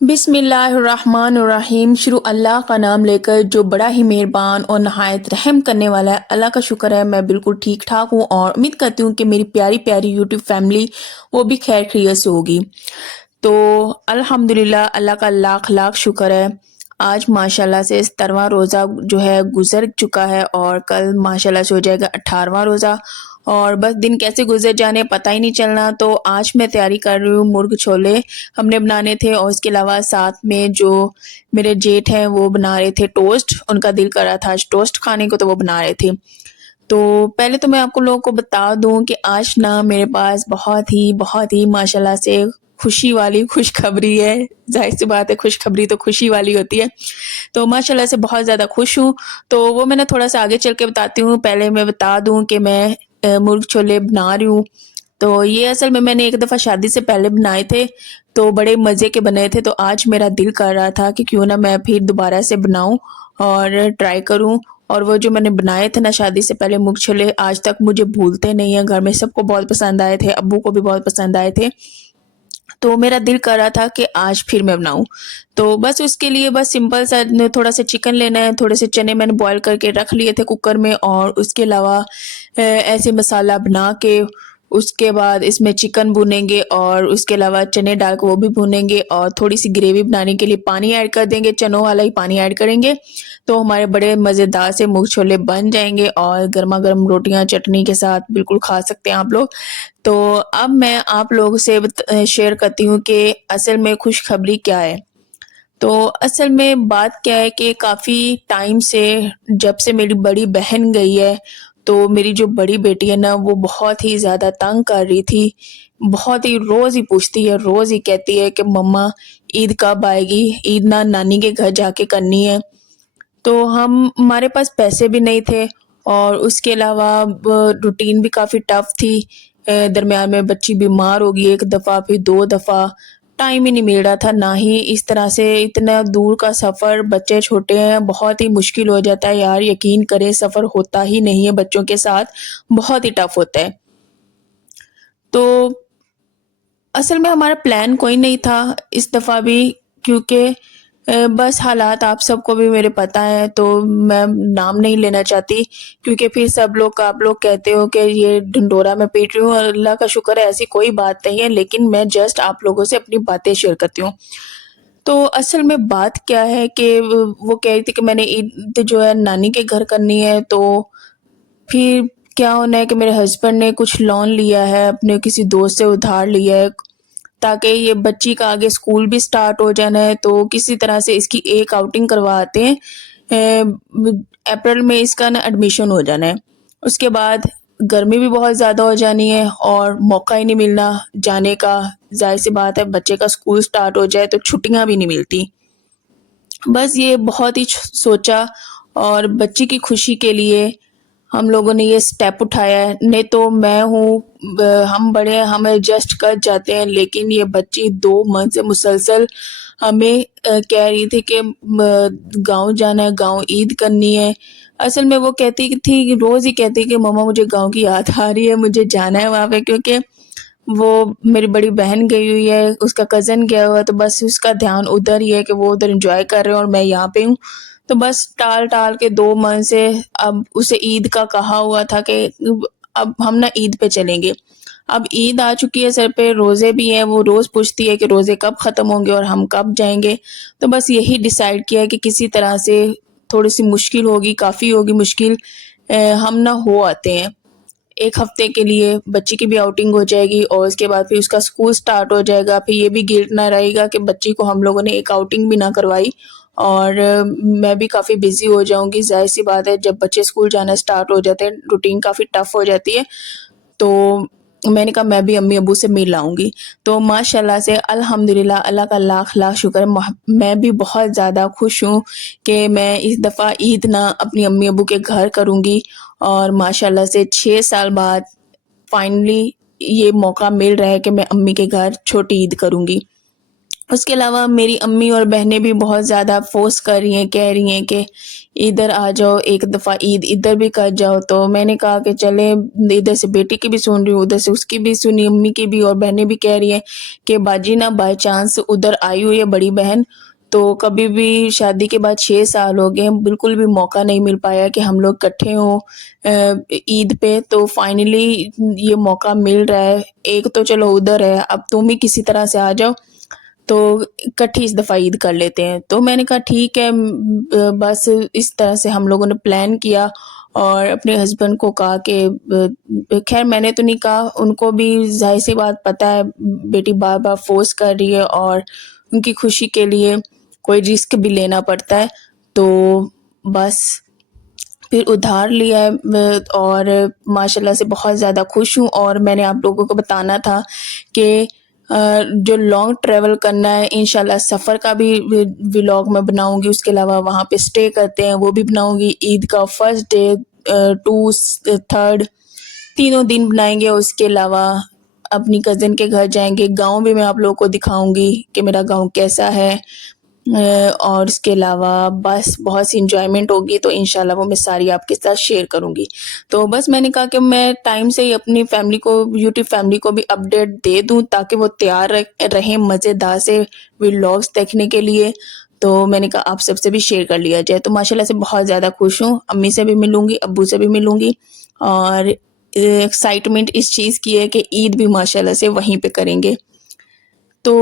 बिस्मिल्लाहिर्रहमानिर्रहीम। शुरू अल्लाह का नाम लेकर जो बड़ा ही मेहरबान और नहायत रहम करने वाला है। अल्लाह का शुक्र है मैं बिल्कुल ठीक ठाक हूँ और उम्मीद करती हूँ कि मेरी प्यारी प्यारी यूट्यूब फैमिली वो भी खैर खैरियत से होगी। तो अल्हम्दुलिल्लाह अल्लाह का लाख लाख शुक्र है। आज माशाल्लाह से 17वां रोज़ा जो है गुजर चुका है और कल माशाल्लाह से हो जाएगा 18वां रोज़ा और बस दिन कैसे गुजर जाने पता ही नहीं चलना। तो आज मैं तैयारी कर रही हूँ, मुर्ग छोले हमने बनाने थे और इसके अलावा साथ में जो मेरे जेठ हैं वो बना रहे थे टोस्ट। उनका दिल कर रहा था आज टोस्ट खाने को तो वो बना रहे थे। तो पहले तो मैं आपको लोगों को बता दूं कि आज ना मेरे पास बहुत ही माशाल्लाह से खुशी वाली खुशखबरी है। जाहिर सी बात है खुशखबरी तो खुशी वाली होती है। तो माशाल्लाह से बहुत ज़्यादा खुश हूँ। तो वो मैं ना थोड़ा सा आगे चल के बताती हूँ। पहले मैं बता दूं कि मैं मुर्ग छोले बना रही हूँ। तो ये असल में मैंने एक दफ़ा शादी से पहले बनाए थे तो बड़े मज़े के बने थे। तो आज मेरा दिल कर रहा था कि क्यों ना मैं फिर दोबारा से बनाऊं और ट्राई करूं। और वो जो मैंने बनाए थे ना शादी से पहले मुर्ग छोले आज तक मुझे भूलते नहीं है। घर में सबको बहुत पसंद आए थे, अब्बू को भी बहुत पसंद आए थे। तो मेरा दिल कर रहा था कि आज फिर मैं बनाऊं। तो बस उसके लिए बस सिंपल सा थोड़ा सा चिकन लेना है, थोड़े से चने मैंने बॉईल करके रख लिए थे कुकर में और उसके अलावा ऐसे मसाला बना के उसके बाद इसमें चिकन भूनेंगे और उसके अलावा चने डाल के वो भी भूनेंगे और थोड़ी सी ग्रेवी बनाने के लिए पानी ऐड कर देंगे, चनों वाला ही पानी ऐड करेंगे। तो हमारे बड़े मज़ेदार से मुर्ग छोले बन जाएंगे और गर्मा गर्म रोटियां चटनी के साथ बिल्कुल खा सकते हैं आप लोग। तो अब मैं आप लोगों से शेयर करती हूँ कि असल में खुशखबरी क्या है। तो असल में बात क्या है कि काफ़ी टाइम से जब से मेरी बड़ी बहन गई है तो मेरी जो बड़ी बेटी है ना वो बहुत ही ज़्यादा तंग कर रही थी। बहुत ही रोज़ ही पूछती है, रोज़ ही कहती है कि मम्मा ईद कब आएगी, ईद ना नानी के घर जाके करनी है। तो हम हमारे पास पैसे भी नहीं थे और उसके अलावा रूटीन भी काफ़ी टफ थी। दरमियान में बच्ची बीमार हो गई एक दफ़ा फिर 2 दफ़ा, टाइम ही नहीं मिल रहा था। ना ही इस तरह से इतना दूर का सफ़र, बच्चे छोटे हैं, बहुत ही मुश्किल हो जाता है यार। यकीन करें सफ़र होता ही नहीं है बच्चों के साथ, बहुत ही टफ होता है। तो असल में हमारा प्लान कोई नहीं था इस दफ़ा भी, क्योंकि बस हालात आप सबको भी मेरे पता है तो मैं नाम नहीं लेना चाहती, क्योंकि फिर सब लोग आप लोग कहते हो कि ये ढिंढोरा मैं पीट रही हूँ और अल्लाह का शुक्र है ऐसी कोई बात नहीं है, लेकिन मैं जस्ट आप लोगों से अपनी बातें शेयर करती हूँ। तो असल में बात क्या है कि वो कह रही थी कि मैंने ईद जो है नानी के घर करनी है। तो फिर क्या होना है कि मेरे हस्बैंड ने कुछ लोन लिया है, अपने किसी दोस्त से उधार लिया है ताकि ये बच्ची का आगे स्कूल भी स्टार्ट हो जाना है। तो किसी तरह से इसकी एक आउटिंग करवाते हैं। अप्रैल में इसका ना एडमिशन हो जाना है। उसके बाद गर्मी भी बहुत ज़्यादा हो जानी है और मौका ही नहीं मिलना जाने का। जाहिर सी बात है बच्चे का स्कूल स्टार्ट हो जाए तो छुट्टियां भी नहीं मिलती। बस ये बहुत ही सोचा और बच्ची की खुशी के लिए हम लोगों ने ये स्टेप उठाया है। नहीं तो मैं हूँ हम बड़े हैं, हम एडजस्ट कर जाते हैं, लेकिन ये बच्ची 2 मंथ से मुसलसल हमें कह रही थी कि गांव जाना है, गांव ईद करनी है। असल में वो कहती थी, रोज़ ही कहती कि मम्मा मुझे गांव की याद आ रही है, मुझे जाना है वहाँ पे, क्योंकि वो मेरी बड़ी बहन गई हुई है, उसका कज़न गया हुआ है तो बस उसका ध्यान उधर ही है कि वो उधर एंजॉय कर रहे हैं और मैं यहाँ पे हूँ। तो बस टाल-टाल के 2 मंथ से अब उसे ईद का कहा हुआ था कि अब हम ना ईद पे चलेंगे। अब ईद आ चुकी है सर पे, रोज़े भी हैं, वो रोज़ पूछती है कि रोज़े कब ख़त्म होंगे और हम कब जाएँगे। तो बस यही डिसाइड किया है कि किसी तरह से थोड़ी-सी मुश्किल होगी, काफ़ी होगी मुश्किल, हम ना हो आते हैं। 1 हफ्ते के लिए बच्ची की भी आउटिंग हो जाएगी और उसके बाद फिर उसका स्कूल स्टार्ट हो जाएगा। फिर ये भी गिल्ट ना रहेगा कि बच्ची को हम लोगों ने एक आउटिंग भी ना करवाई और मैं भी काफ़ी बिज़ी हो जाऊँगी। ज़ाहिर-सी बात है जब बच्चे स्कूल जाना स्टार्ट हो जाते हैं, रूटीन काफ़ी टफ हो जाती है। तो मैंने कहा मैं भी अम्मी-अब्बू से मिल आऊँगी। तो माशाल्लाह से अल्हम्दुलिल्लाह अल्लाह का लाख-लाख शुक्र है, मैं भी बहुत ज़्यादा खुश हूँ कि मैं इस दफ़ा ईद ना अपनी अम्मी-अब्बू के घर करूँगी और माशाल्लाह से 6 साल बाद फाइनली ये मौका मिल रहा है कि मैं अम्मी के घर छोटी ईद करूँगी। اس کے علاوہ میری امی اور بہنیں بھی بہت زیادہ فورس کر رہی ہیں، کہہ رہی ہیں کہ ادھر آ جاؤ، ایک دفعہ عید ادھر بھی کر جاؤ. تو میں نے کہا کہ چلیں، ادھر سے بیٹی کی بھی سن رہی ہوں، ادھر سے اس کی بھی سنی، امی کی بھی، اور بہنیں بھی کہہ رہی ہیں کہ باجی نا بائی چانس ادھر آئی ہوئی ہے بڑی بہن، تو کبھی بھی شادی کے بعد 6 سال ہو گئے، بالکل بھی موقع نہیں مل پایا کہ ہم لوگ اکٹھے ہوں عید پہ. تو فائنلی یہ موقع مل رہا ہے. ایک تو چلو ادھر ہے، اب تم ہی کسی طرح سے آ جاؤ تو اکٹھی اس دفعہ عید کر لیتے ہیں. تو میں نے کہا ٹھیک ہے. بس اس طرح سے ہم لوگوں نے پلان کیا اور اپنے ہسبینڈ کو کہا کہ خیر میں نے تو نہیں کہا، ان کو بھی ظاہر سی بات پتہ ہے بیٹی بار بار فورس کر رہی ہے اور ان کی خوشی کے لیے کوئی رسک بھی لینا پڑتا ہے. تو بس پھر ادھار لیا ہے اور ماشاءاللہ سے بہت زیادہ خوش ہوں. اور میں نے آپ لوگوں کو بتانا تھا کہ جو لانگ ٹریول کرنا ہے انشاءاللہ سفر کا بھی ولاگ میں بناؤں گی، اس کے علاوہ وہاں پہ اسٹے کرتے ہیں وہ بھی بناؤں گی. عید کا فرسٹ ڈے، 2، 3 تینوں دن بنائیں گے. اس کے علاوہ اپنی کزن کے گھر جائیں گے، گاؤں بھی میں آپ لوگوں کو دکھاؤں گی کہ میرا گاؤں کیسا ہے. اور اس کے علاوہ بس بہت سی انجوائمنٹ ہوگی، تو انشاءاللہ وہ میں ساری آپ کے ساتھ شیئر کروں گی. تو بس میں نے کہا کہ میں ٹائم سے ہی اپنی فیملی کو، یوٹیوب فیملی کو بھی اپڈیٹ دے دوں تاکہ وہ تیار رہیں مزیدار سے ولاگس دیکھنے کے لیے. تو میں نے کہا آپ سب سے بھی شیئر کر لیا جائے. تو ماشاءاللہ سے بہت زیادہ خوش ہوں، امی سے بھی ملوں گی، ابو سے بھی ملوں گی، اور ایکسائٹمنٹ اس چیز کی ہے کہ عید بھی ماشاءاللہ سے وہیں پہ کریں گے. تو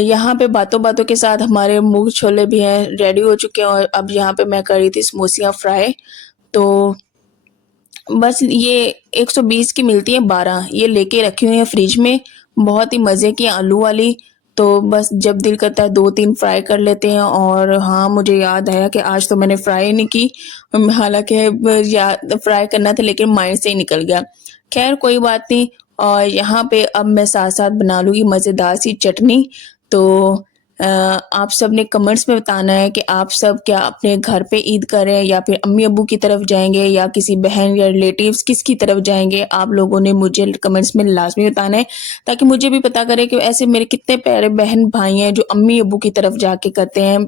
یہاں پہ باتوں باتوں کے ساتھ ہمارے مونگ چھولے بھی ہیں ریڈی ہو چکے ہیں، اور اب یہاں پہ میں کر رہی تھی سموسیاں فرائی. تو بس یہ 120 کی ملتی ہیں 12، یہ لے کے رکھی ہوئی ہیں فریج میں، بہت ہی مزے کی آلو والی. تو بس جب دل کرتا ہے 2-3 فرائی کر لیتے ہیں. اور ہاں مجھے یاد آیا کہ آج تو میں نے فرائی نہیں کی، حالانکہ فرائی کرنا تھا لیکن مائنڈ سے ہی نکل گیا. خیر کوئی بات نہیں. اور یہاں پہ اب میں ساتھ ساتھ بنا لوں گی مزیدار سی چٹنی. تو آپ سب نے کمنٹس میں بتانا ہے کہ آپ سب کیا اپنے گھر پہ عید کریں یا پھر امی ابو کی طرف جائیں گے یا کسی بہن یا ریلیٹیوز کس کی طرف جائیں گے. آپ لوگوں نے مجھے کمنٹس میں لازمی بتانا ہے تاکہ مجھے بھی پتا کرے کہ ایسے میرے کتنے پیارے بہن بھائی ہیں جو امی ابو کی طرف جا کے کرتے ہیں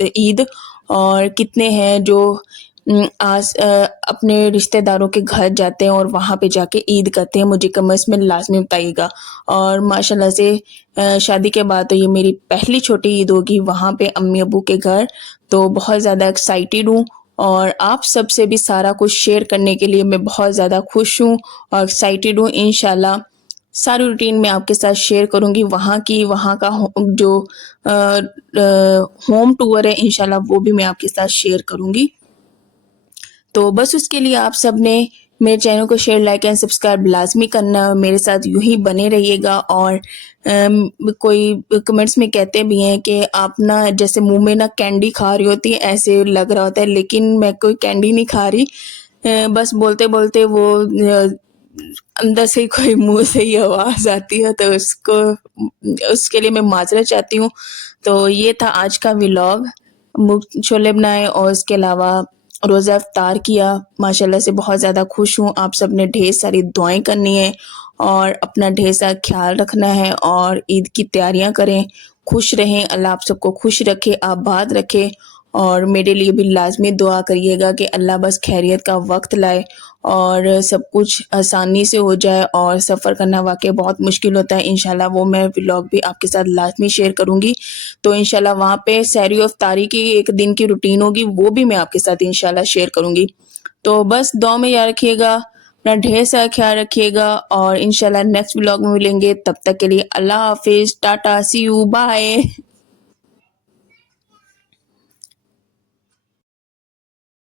عید، اور کتنے ہیں جو اپنے رشتہ داروں کے گھر جاتے ہیں اور وہاں پہ جا کے عید کرتے ہیں. مجھے کمنٹس میں لازمی بتائیے گا. اور ماشاءاللہ سے شادی کے بعد تو یہ میری پہلی چھوٹی عید ہوگی وہاں پہ امی ابو کے گھر. تو بہت زیادہ ایکسائٹیڈ ہوں، اور آپ سب سے بھی سارا کچھ شیئر کرنے کے لیے میں بہت زیادہ خوش ہوں اور ایکسائٹیڈ ہوں. انشاءاللہ ساری روٹین میں آپ کے ساتھ شیئر کروں گی. وہاں کا جو ہوم ٹور ہے انشاءاللہ وہ بھی میں آپ کے ساتھ شیئر کروں گی. تو بس اس کے لیے آپ سب نے میرے چینل کو شیئر، لائک اینڈ سبسکرائب لازمی کرنا ہے، میرے ساتھ یوں ہی بنے رہیے گا. اور کوئی کمنٹس میں کہتے بھی ہیں کہ آپ نا جیسے منہ میں نا کینڈی کھا رہی ہوتی ہے ایسے لگ رہا ہوتا ہے، لیکن میں کوئی کینڈی نہیں کھا رہی. بس بولتے بولتے وہ اندر سے کوئی منہ سے ہی آواز آتی ہے، تو اس کے لیے میں معذرت چاہتی ہوں. تو یہ تھا آج کا ولاگ. مونگ چھولے بنائے اور اس کے علاوہ روزہ افطار کیا. ماشاءاللہ سے بہت زیادہ خوش ہوں. آپ سب نے ڈھیر ساری دعائیں کرنی ہیں اور اپنا ڈھیر سارا خیال رکھنا ہے اور عید کی تیاریاں کریں. خوش رہیں، اللہ آپ سب کو خوش رکھے، آباد رکھے. اور میرے لیے بھی لازمی دعا کریے گا کہ اللہ بس خیریت کا وقت لائے اور سب کچھ آسانی سے ہو جائے. اور سفر کرنا واقعی بہت مشکل ہوتا ہے. انشاءاللہ وہ میں ولاگ بھی آپ کے ساتھ لازمی شیئر کروں گی. تو انشاءاللہ وہاں پہ سحری و افطاری کی ایک دن کی روٹین ہوگی، وہ بھی میں آپ کے ساتھ انشاءاللہ شیئر کروں گی. تو بس دعا میں یاد رکھیے گا، اپنا ڈھیر سارا خیال رکھیے گا، اور انشاءاللہ نیکسٹ ولاگ میں ملیں گے. تب تک کے لیے اللہ حافظ، ٹاٹا، سی یو، بائے.